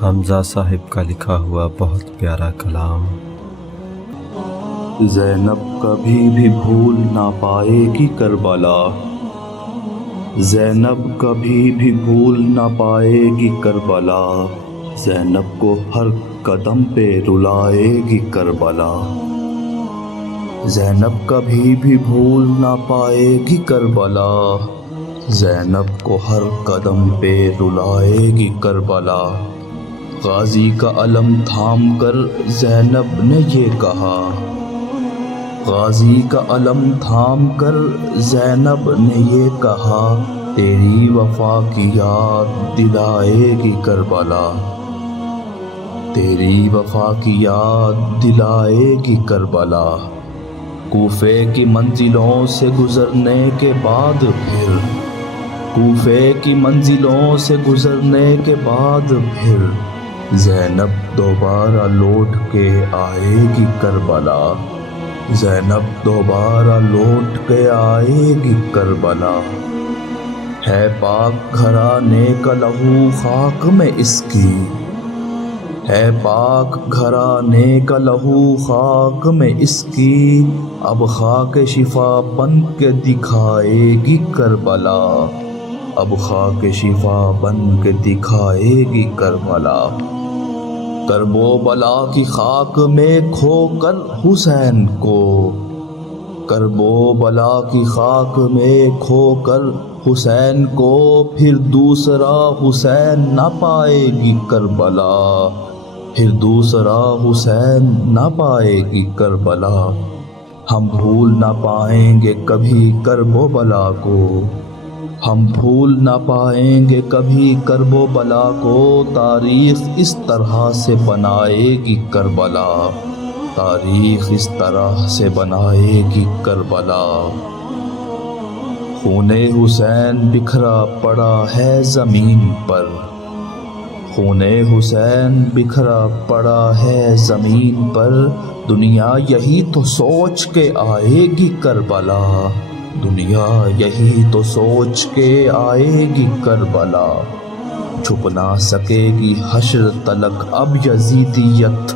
حمزہ صاحب کا لکھا ہوا بہت پیارا کلام۔ زینب کبھی بھی بھول نہ پائے گی کربلا، زینب کبھی بھی بھول نہ پائے گی کربلا، زینب کو ہر قدم پہ رلائے گی کربلا، زینب کبھی بھی بھول نہ پائے گی کربلا، زینب کو ہر قدم پہ رلائے گی کربلا۔ غازی کا علم تھام کر زینب نے یہ کہا، غازی کا علم تھام کر زینب نے یہ کہا، تیری وفا کی یاد دلائے گی کربلا، تیری وفا کی یاد دلائے گی کربلا۔ کوفے کی منزلوں سے گزرنے کے بعد پھر، کوفے کی منزلوں سے گزرنے کے بعد پھر، زینب دوبارہ لوٹ کے آئے گی کربلا، زینب دوبارہ لوٹ کے آئے گی کربلا۔ ہے پاک گھرانے کا لہو خاک میں اس کی، ہے پاک گھرانے کا لہو خاک میں اس کی، اب خاک شفا بن کے دکھائے گی کربلا، اب خاک شفا بن کے دکھائے گی کربلا۔ کرب و بلا کی خاک میں کھو کر حسین کو، کرب و بلا کی خاک میں کھو کر حسین کو، پھر دوسرا حسین نہ پائے گی کربلا، پھر دوسرا حسین نہ پائے گی کربلا۔ ہم بھول نہ پائیں گے کبھی کرب و بلا کو، ہم بھول نہ پائیں گے کبھی کرب و بلا کو، تاریخ اس طرح سے بنائے گی کربلا، تاریخ اس طرح سے بنائے گی کربلا۔ خون حسین بکھرا پڑا ہے زمین پر، خون حسین بکھرا پڑا ہے زمین پر، دنیا یہی تو سوچ کے آئے گی کربلا، دنیا یہی تو سوچ کے آئے گی کربلا۔ چھپ نہ سکے گی حشر تلک اب یزیدیت،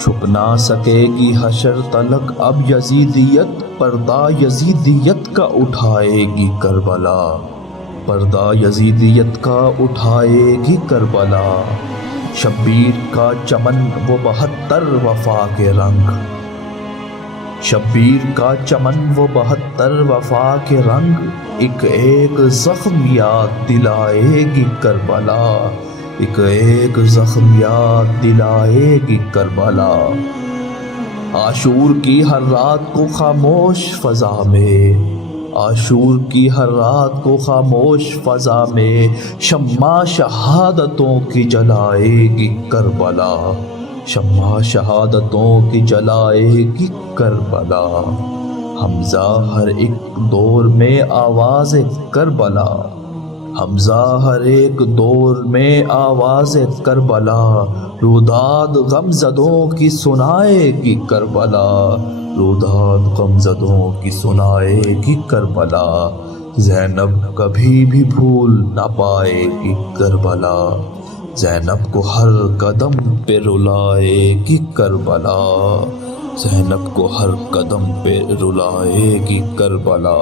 چھپ نہ سکے گی حشر تلک اب یزیدیت، پردہ یزیدیت کا اٹھائے گی کربلا، پردہ یزیدیت کا اٹھائے گی کربلا۔ شبیر کا چمن وہ 72 وفا کے رنگ، شبیر کا چمن وہ 72 وفا کے رنگ، ایک ایک زخم یاد دلائے گی کربلا، ایک ایک زخم یاد دلائے گی کربلا۔ عاشور کی ہر رات کو خاموش فضا میں، عاشور کی ہر رات کو خاموش فضا میں، شمع شہادتوں کی جلائے گی کربلا، شمع شہادتوں کی جلائے گی کربلا۔ حمزہ ہر ایک دور میں آواز کربلا، حمزہ ہر ایک دور میں آواز کربلا، روداد غمزدوں کی سنائے گی کربلا، روداد غمزدوں کی سنائے گی کربلا۔ زینب کبھی بھی بھول نہ پائے گی کربلا، زینب کو ہر قدم پہ رلائے گی کربلا، زینب کو ہر قدم پہ رلائے گی کربلا۔